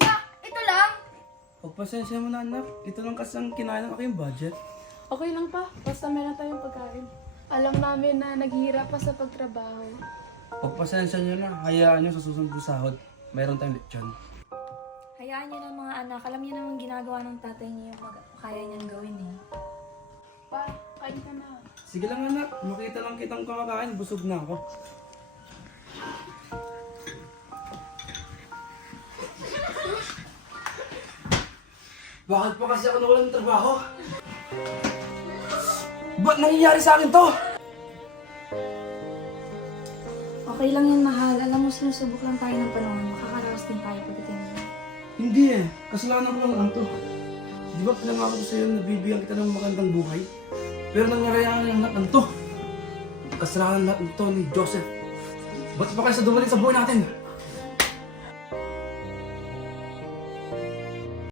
Yak! Ito lang! Pagpasensya mo na anak, ito lang kasi ang kinain ng aking budget. Okay lang pa, basta meron tayong pagkain. Alam namin na naghihirap pa sa pagtrabaho. Pagpasensya nyo na, hayaan nyo sa susunod na sahod. Mayroon tayong lechon. Hayaan niyo na mga anak. Alam niyo naman ginagawa ng tatay niyo yung kaya niyang gawin eh. Pa, kain ka na. Sige lang anak, makita lang kitang kumakain, busog na ako. Bakit pa kasi ako nawalan ng trabaho? Ba't nangyayari sa akin to? Okay lang yun, mahal. Alam mo, sinusubok lang tayo ng panahon. Makakaraos din tayo pagdating mo. Hindi eh, kasalanan ko lang naman to. Di ba pinangako ko sa'yo na bibigyan kita ng magandang buhay? Pero nangyari ang lahat ng to. Kasalanan lahat ng to ni Joseph. Ba't pa kayo sa dumaling sa buhay natin?